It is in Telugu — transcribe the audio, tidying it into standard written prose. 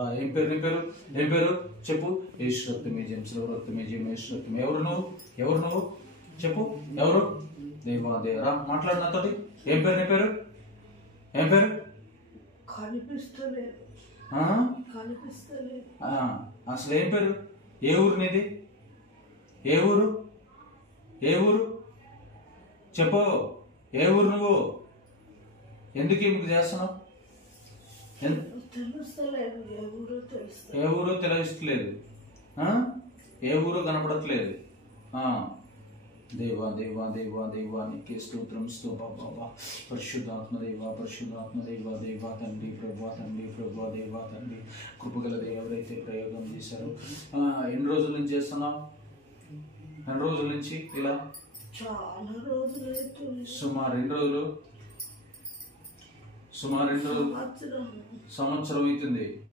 ఏం పేరు నీ పేరు? ఏం పేరు చెప్పు. యేసు రక్తమే జెమ్స్లో రక్తమే జయం యేసు రక్తమే. ఎవరు నువ్వు చెప్పు. ఎవరు? దేవా దేవరా మాట్లాడు నాతోటి. ఏం పేరు నీ పేరు? ఏం పేరు? అసలు ఏం పేరు? ఏ ఊరు నీది? ఏ ఊరు? ఏ ఊరు చెప్పు. ఏ ఊరు నువ్వు? ఎందుకు ఈమెకు చేస్తున్నావు? ఏ ఊరో తెలుస్తలేదు. ఏ ఊరో కనపడట్లేదు. దేవా దేవా దేవా దేవా నీకే స్తోత్రం బాబా. పరిశుద్ధాత్మ దేవా పరిశుద్ధాత్మ దేవా దేవా తండ్రి ప్రభా తండ్రి ప్రభా దేవా తండ్రి కృపగల ఎవరైతే ప్రయోగం చేశారో ఎన్ని రోజుల నుంచి చేస్తున్నావు? ఎన్ని రోజుల నుంచి ఇలా? చాలా రోజులు. సుమారు ఎన్ని రోజులు? సంవత్సరం అవుతుంది.